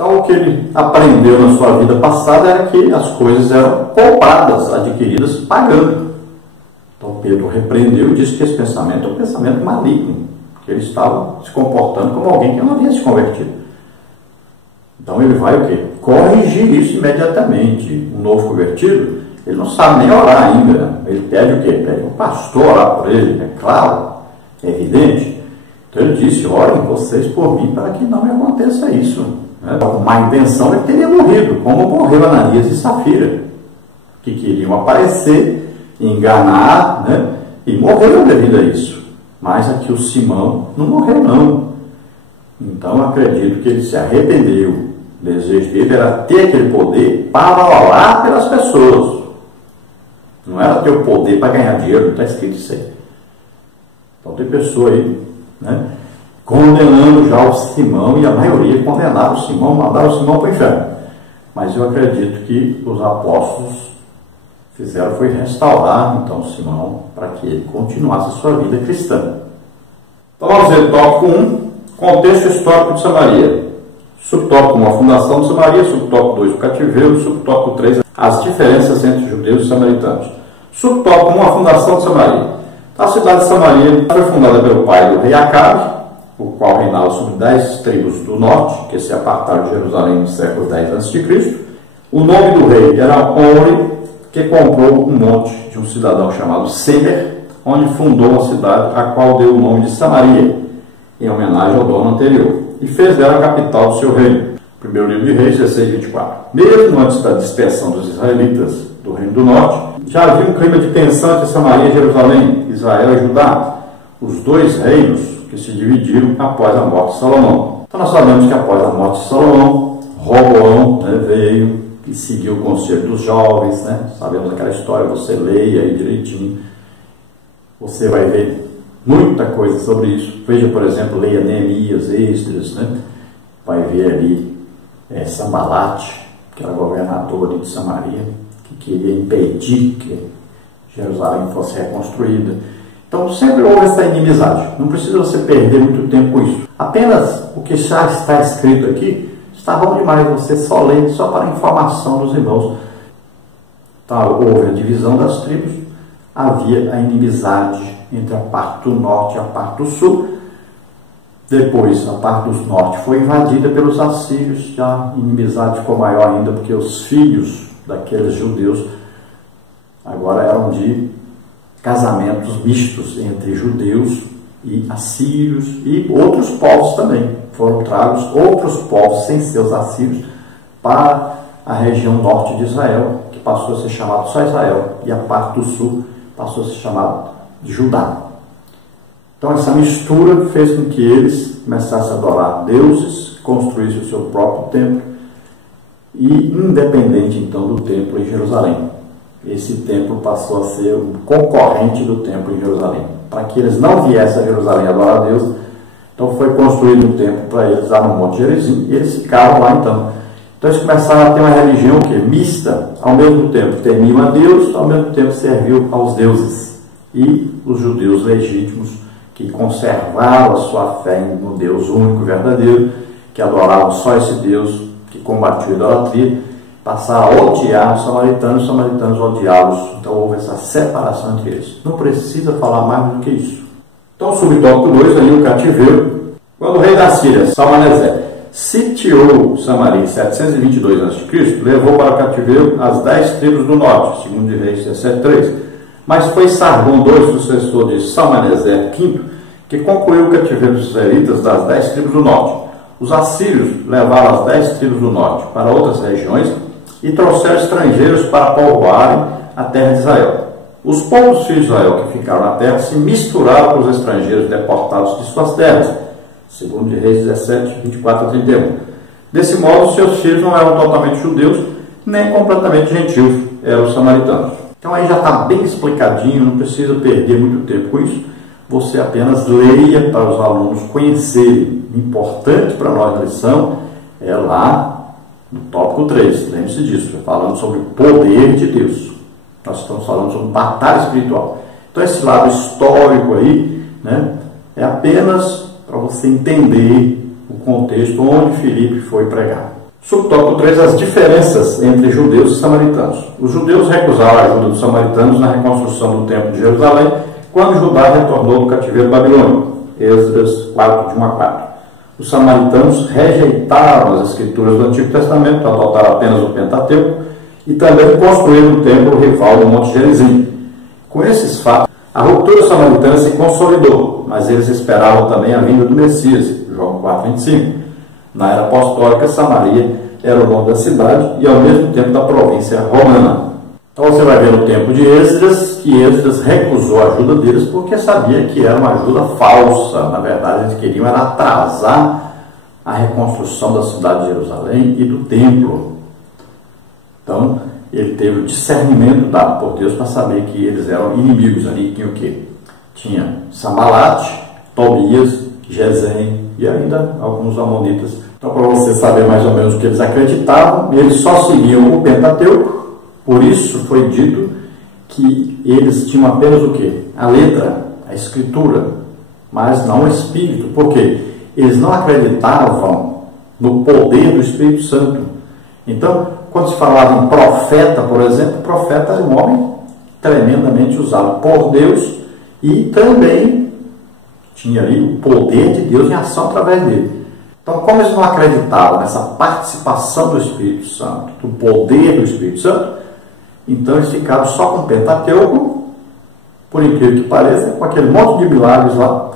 Então, o que ele aprendeu na sua vida passada era que as coisas eram compradas, adquiridas, pagando. Então, Pedro repreendeu e disse que esse pensamento é um pensamento maligno, que ele estava se comportando como alguém que não havia se convertido. Então, ele vai o quê? Corrigir isso imediatamente. Um novo convertido, ele não sabe nem orar ainda. Ele pede o quê? Pede o pastor orar por ele, é claro, é evidente. Então, ele disse: orem vocês por mim para que não me aconteça isso. Com má intenção, ele teria morrido, como morreu Ananias e Safira, que queriam aparecer, enganar, e morreram devido a isso. Mas aqui o Simão não morreu, não. Então, eu acredito que ele se arrependeu. O desejo dele era ter aquele poder para orar pelas pessoas. Não era ter o poder para ganhar dinheiro, não está escrito isso aí. Então, tem pessoa aí, condenando já o Simão, e a maioria condenaram o Simão, mandaram o Simão para o inferno. Mas eu acredito que os apóstolos fizeram foi restaurar então Simão para que ele continuasse a sua vida cristã. Então vamos ver tópico 1, contexto histórico de Samaria. Subtópico 1, a fundação de Samaria. Subtópico 2, o cativeiro. Subtópico 3, as diferenças entre judeus e samaritanos. Subtópico 1, a fundação de Samaria. A cidade de Samaria foi fundada pelo pai do rei Acabe, o qual reinava sobre 10 tribos do norte, que se apartaram de Jerusalém no século X a.C. O nome do rei era Omri, que comprou um monte de um cidadão chamado Semer, onde fundou uma cidade, a qual deu o nome de Samaria, em homenagem ao dono anterior, e fez dela a capital do seu reino. Primeiro livro de Reis, 16:24. Mesmo antes da dispersão dos israelitas do reino do norte, já havia um clima de tensão entre Samaria e Jerusalém, Israel e Judá, os dois reinos que se dividiram após a morte de Salomão. Então nós sabemos que após a morte de Salomão, Roboão veio e seguiu o conselho dos jovens, Sabemos aquela história, você leia aí direitinho, você vai ver muita coisa sobre isso. Veja, por exemplo, leia Neemias, Esdras, vai ver ali Sambalate, que era governador de Samaria, que queria impedir que Jerusalém fosse reconstruída. Então sempre houve essa inimizade. Não precisa você perder muito tempo com isso. Apenas o que já está escrito aqui está bom demais você só ler, só para informação dos irmãos. Então, houve a divisão das tribos, havia a inimizade entre a parte do norte e a parte do sul. Depois, a parte do norte foi invadida pelos assírios, a inimizade ficou maior ainda, porque os filhos daqueles judeus agora eram de casamentos mistos entre judeus e assírios e outros povos também. Foram tragos outros povos sem ser os assírios para a região norte de Israel, que passou a ser chamado só Israel, e a parte do sul passou a ser chamado de Judá. Então essa mistura fez com que eles começassem a adorar deuses, construíssem o seu próprio templo, e independente então do templo em Jerusalém. Esse templo passou a ser um concorrente do templo em Jerusalém. Para que eles não viessem a Jerusalém adorar a Deus, então foi construído um templo para eles lá no Monte Gerizim, e eles ficaram lá então. Então eles começaram a ter uma religião mista, ao mesmo tempo temiam a Deus, ao mesmo tempo serviam aos deuses. E os judeus legítimos, que conservaram a sua fé no Deus único, verdadeiro, que adoravam só esse Deus, que combatiu a idolatria, passaram a odiar os samaritanos odiá-los. Então houve essa separação entre eles. Não precisa falar mais do que isso. Então, subtópico 2, aí o cativeiro. Quando o rei da Síria, Salmaneser, sitiou Samaria em 722 a.C., levou para o cativeiro as 10 tribos do norte, segundo de Reis 17:3. Mas foi Sargom II, sucessor de Salmaneser V, que concluiu o cativeiro dos israelitas das 10 tribos do norte. Os assírios levaram as 10 tribos do norte para outras regiões e trouxeram estrangeiros para povoarem a terra de Israel. Os povos filhos de Israel que ficaram na terra se misturaram com os estrangeiros deportados de suas terras, segundo de Reis 17, 24 a 31. Desse modo, seus filhos não eram totalmente judeus, nem completamente gentios, eram samaritanos. Então aí já está bem explicadinho, não precisa perder muito tempo com isso. Você apenas leia para os alunos conhecerem. O importante para nós na lição é lá no tópico 3, lembre-se disso, falando sobre o poder de Deus. Nós estamos falando sobre batalha espiritual. Então esse lado histórico aí, é apenas para você entender o contexto onde Filipe foi pregar. Subtópico 3, as diferenças entre judeus e samaritanos. Os judeus recusaram a ajuda dos samaritanos na reconstrução do templo de Jerusalém, quando Judá retornou do cativeiro babilônico. Esdras 4, de 1 a 4. Os samaritanos rejeitaram as escrituras do Antigo Testamento, adotaram apenas o Pentateuco e também construíram um templo rival no Monte Gerizim. Com esses fatos, a ruptura samaritana se consolidou, mas eles esperavam também a vinda do Messias, João 4, 25. Na era apostólica, Samaria era o nome da cidade e ao mesmo tempo da província romana. Então você vai ver no tempo de Esdras que Esdras recusou a ajuda deles porque sabia que era uma ajuda falsa. Na verdade, eles queriam era atrasar a reconstrução da cidade de Jerusalém e do templo. Então, ele teve o discernimento dado por Deus para saber que eles eram inimigos. Ali tinha o quê? Tinha Sambalate, Tobias, Gesem e ainda alguns amonitas. Então, para você saber mais ou menos o que eles acreditavam, eles só seguiam o Pentateuco. Por isso foi dito que eles tinham apenas o quê? A letra, a escritura, mas não o Espírito. Por quê? Eles não acreditavam no poder do Espírito Santo. Então, quando se falava em profeta, por exemplo, o profeta era um homem tremendamente usado por Deus e também tinha ali o poder de Deus em ação através dele. Então, como eles não acreditavam nessa participação do Espírito Santo, do poder do Espírito Santo, então eles ficaram só com o Pentateuco, por incrível que pareça, com aquele monte de milagres lá,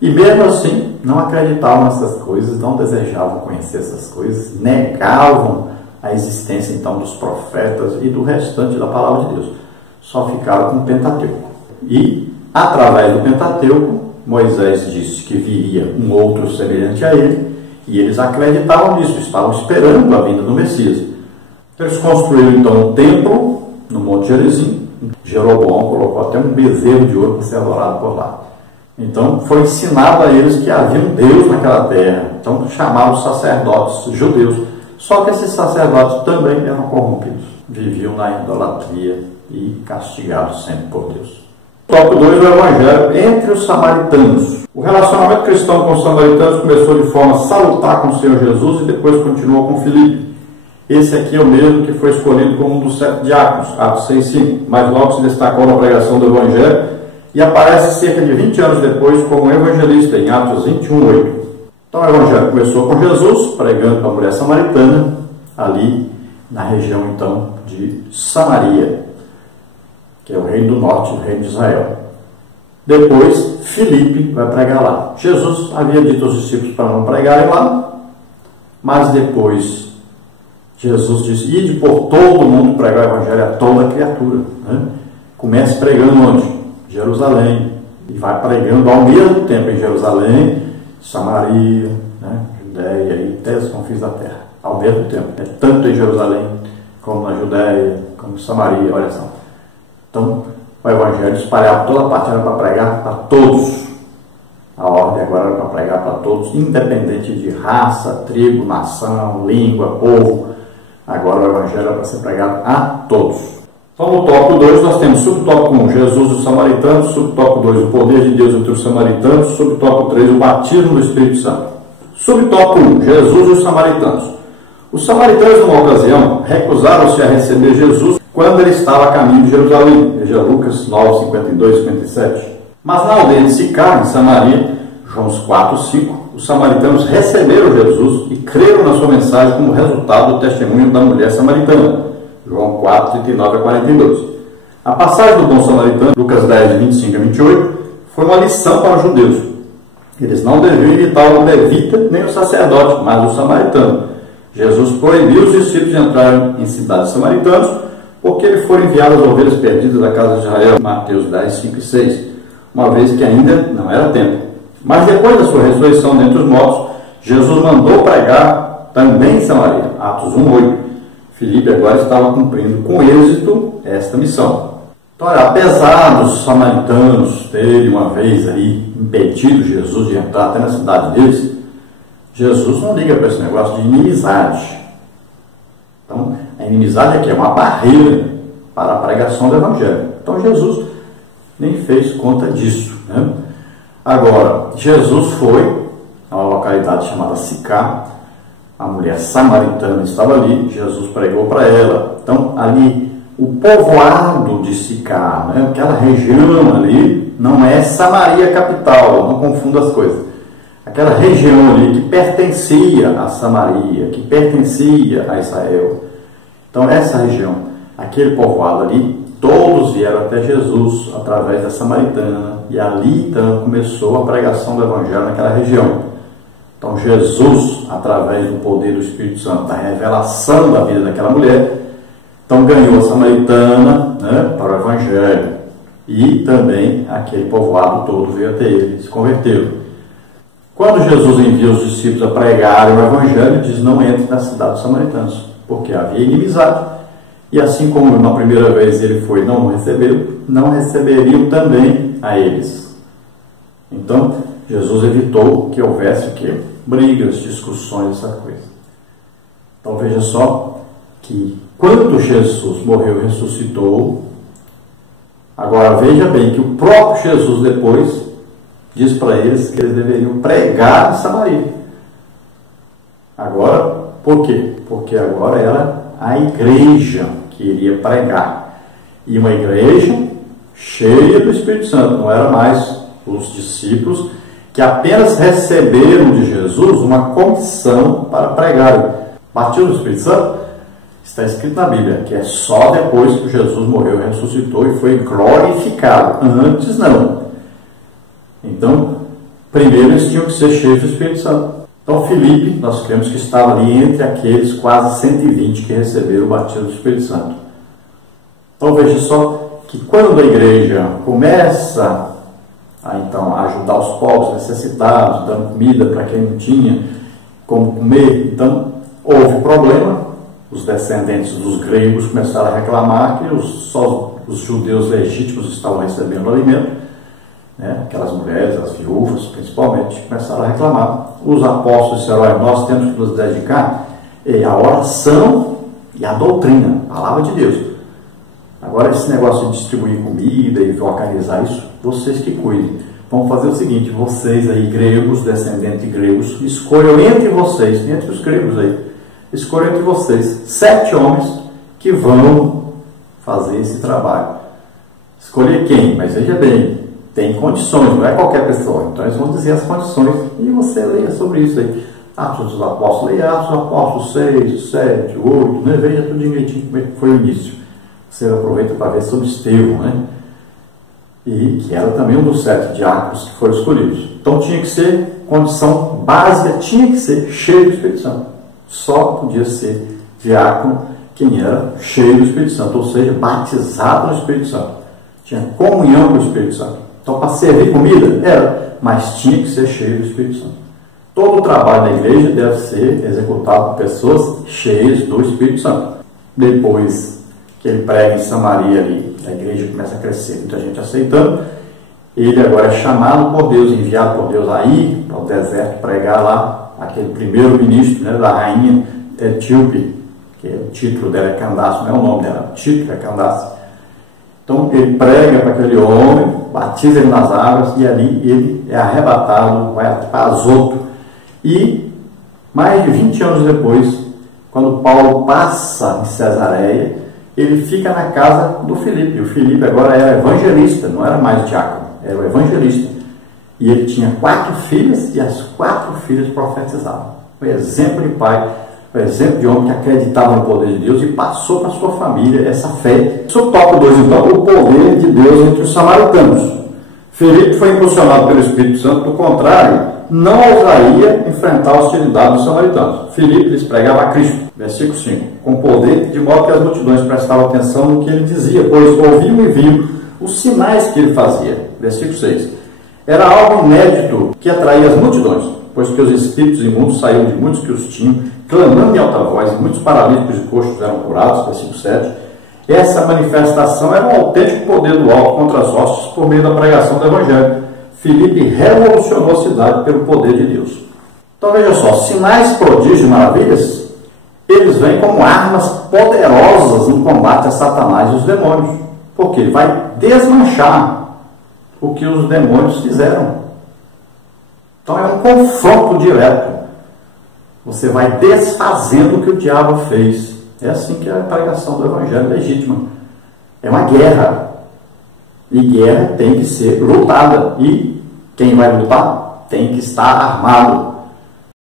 e mesmo assim não acreditavam nessas coisas, não desejavam conhecer essas coisas, negavam a existência então dos profetas e do restante da palavra de Deus. Só ficaram com o Pentateuco. E, através do Pentateuco, Moisés disse que viria um outro semelhante a ele, e eles acreditavam nisso, estavam esperando a vinda do Messias. Eles construíram então um templo no Monte Gerizim. Jeroboão colocou até um bezerro de ouro para ser adorado por lá. Então foi ensinado a eles que havia um Deus naquela terra. Então chamaram os sacerdotes judeus. Só que esses sacerdotes também eram corrompidos, viviam na idolatria e castigados sempre por Deus. Tópico 2, o Evangelho entre os samaritanos. O relacionamento cristão com os samaritanos começou de forma salutar com o Senhor Jesus e depois continuou com Filipe. Esse aqui é o mesmo que foi escolhido como um dos 7 diáconos, Atos 6,5, mas logo se destacou na pregação do Evangelho e aparece cerca de 20 anos depois como evangelista, em Atos 21,8. Então o Evangelho começou com Jesus, pregando para a mulher samaritana, ali na região então de Samaria, que é o reino do norte, o reino de Israel. Depois, Filipe vai pregar lá. Jesus havia dito aos discípulos para não pregarem lá, mas depois Jesus disse: ide por todo mundo pregar o Evangelho a toda criatura. Né? Comece pregando onde? Jerusalém. E vai pregando ao mesmo tempo em Jerusalém, Samaria, né? Judéia e até os confins da terra. Ao mesmo tempo. É tanto em Jerusalém, como na Judéia, como em Samaria. Olha só. Então, o Evangelho espalhado por toda parte era para pregar para todos. A ordem agora era para pregar para todos, independente de raça, tribo, nação, língua, povo. Agora o Evangelho é para ser pregado a todos. Então, no tópico 2, nós temos subtópico 1, Jesus e os samaritanos, subtópico 2, o poder de Deus entre os samaritanos, subtópico 3, o batismo do Espírito Santo. Subtópico 1, Jesus e os samaritanos. Os samaritanos, numa ocasião, recusaram-se a receber Jesus quando ele estava a caminho de Jerusalém. Veja Lucas 9, 52 e 57. Mas na aldeia de Sicar, em Samaria, João 4, 5, os samaritanos receberam Jesus e creram na sua mensagem como resultado do testemunho da mulher samaritana. João 4, 39 a 42. A passagem do bom samaritano, Lucas 10, 25 a 28, foi uma lição para os judeus. Eles não deviam imitar o levita nem o sacerdote, mas o samaritano. Jesus proibiu os discípulos de entrarem em cidades samaritanas porque lhe foram enviadas as ovelhas perdidas da casa de Israel. Mateus 10, 5 e 6. Uma vez que ainda não era tempo. Mas depois da sua ressurreição dentre os mortos, Jesus mandou pregar também em Samaria. Atos 1, 8. Filipe agora estava cumprindo com êxito esta missão. Então, olha, apesar dos samaritanos terem uma vez aí impedido Jesus de entrar até na cidade deles, Jesus não liga para esse negócio de inimizade. Então, a inimizade aqui é uma barreira para a pregação do Evangelho. Então, Jesus nem fez conta disso. Né? Agora, Jesus foi a uma localidade chamada Sicar, A mulher samaritana estava ali, Jesus pregou para ela. Então, ali, o povoado de Sicar, né? Aquela região ali, não é Samaria capital, não confunda as coisas. Aquela região ali que pertencia a Samaria, que pertencia a Israel. Então, essa região, aquele povoado ali, todos vieram até Jesus através da Samaritana. E ali, então, começou a pregação do Evangelho naquela região. Então, Jesus, através do poder do Espírito Santo, da revelação da vida daquela mulher, então ganhou a Samaritana, né, para o Evangelho. E também aquele povoado todo veio até ele, se converteu. Quando Jesus envia os discípulos a pregarem o Evangelho, diz: não entre na cidade dos samaritanos, porque havia inimizade. E assim como na primeira vez ele foi e não recebeu, não receberiam também a eles. Então, Jesus evitou que houvesse o quê? Brigas, discussões, essa coisa. Então, veja só que quando Jesus morreu e ressuscitou, agora veja bem que o próprio Jesus depois diz para eles que eles deveriam pregar em Samaria. Agora, por quê? Porque agora era a igreja que iria pregar. E uma igreja cheia do Espírito Santo, não era mais os discípulos que apenas receberam de Jesus uma comissão para pregar. Batismo do Espírito Santo está escrito na Bíblia que é só depois que Jesus morreu, ressuscitou e foi glorificado. Antes não. Então, primeiro eles tinham que ser cheios do Espírito Santo. Então, Filipe, nós cremos que estava ali entre aqueles quase 120 que receberam o batismo do Espírito Santo. Então, veja só que quando a igreja começa então ajudar os povos necessitados, dando comida para quem não tinha como comer, então houve problema. Os descendentes dos gregos começaram a reclamar que só os judeus legítimos estavam recebendo o alimento, né? Aquelas mulheres, as viúvas principalmente, começaram a reclamar. Os apóstolos disseram: olha, nós temos que nos dedicar à oração e à doutrina, a palavra de Deus. Agora, esse negócio de distribuir comida e organizar isso, vocês que cuidem. Vamos fazer o seguinte: vocês aí, gregos, descendentes de gregos, escolham entre vocês, entre os gregos aí, escolham entre vocês 7 homens que vão fazer esse trabalho. Escolher quem? Mas veja bem, tem condições, não é qualquer pessoa. Então eles vão dizer as condições e você leia sobre isso aí. Atos dos Apóstolos, leia Atos dos Apóstolos 6, 7, 8, né? Veja tudo direitinho como é que foi o início. Você aproveita para ver sobre Estevão, né? E que era também um dos 7 diáconos que foram escolhidos. Então tinha que ser condição básica, tinha que ser cheio do Espírito Santo. Só podia ser diácono quem era cheio do Espírito Santo, ou seja, batizado no Espírito Santo. Tinha comunhão com o Espírito Santo. Então, para servir comida, era, mas tinha que ser cheio do Espírito Santo. Todo o trabalho da igreja deve ser executado por pessoas cheias do Espírito Santo. Depois que ele prega em Samaria ali, a igreja começa a crescer, muita gente aceitando. Ele agora é chamado por Deus, enviado por Deus a ir para o deserto pregar lá, aquele primeiro-ministro, né, da rainha Etíope, que o título dela é Candace, não é o nome dela, o título é Candace. Então ele prega para aquele homem, batiza ele nas águas e ali ele é arrebatado, vai para Azoto. E mais de 20 anos depois, quando Paulo passa em Cesareia, ele fica na casa do Filipe. O Filipe agora era evangelista, não era mais diácono, era o evangelista. E ele tinha 4 filhas e as 4 filhas profetizavam. Foi exemplo de pai, foi exemplo de homem que acreditava no poder de Deus e passou para a sua família essa fé. Isso toca 2, então, o poder de Deus entre os samaritanos. Filipe foi impulsionado pelo Espírito Santo, do contrário, não ousaria enfrentar a hostilidade dos samaritanos. Filipe lhes pregava a Cristo, versículo 5, com poder, de modo que as multidões prestavam atenção no que ele dizia, pois ouviam e viam os sinais que ele fazia. Versículo 6. Era algo inédito que atraía as multidões, pois que os espíritos imundos saíam de muitos que os tinham, clamando em alta voz, e muitos paralíticos e coxos eram curados. Versículo 7. Essa manifestação era um autêntico poder do alto contra as hostes por meio da pregação do Evangelho. Filipe revolucionou a cidade pelo poder de Deus. Então veja só, sinais, prodígios e maravilhas, eles vêm como armas poderosas no combate a Satanás e os demônios, porque vai desmanchar o que os demônios fizeram. Então é um confronto direto. Você vai desfazendo o que o diabo fez. É assim que é a pregação do Evangelho legítima. É uma guerra. E guerra tem que ser lutada. E quem vai lutar tem que estar armado.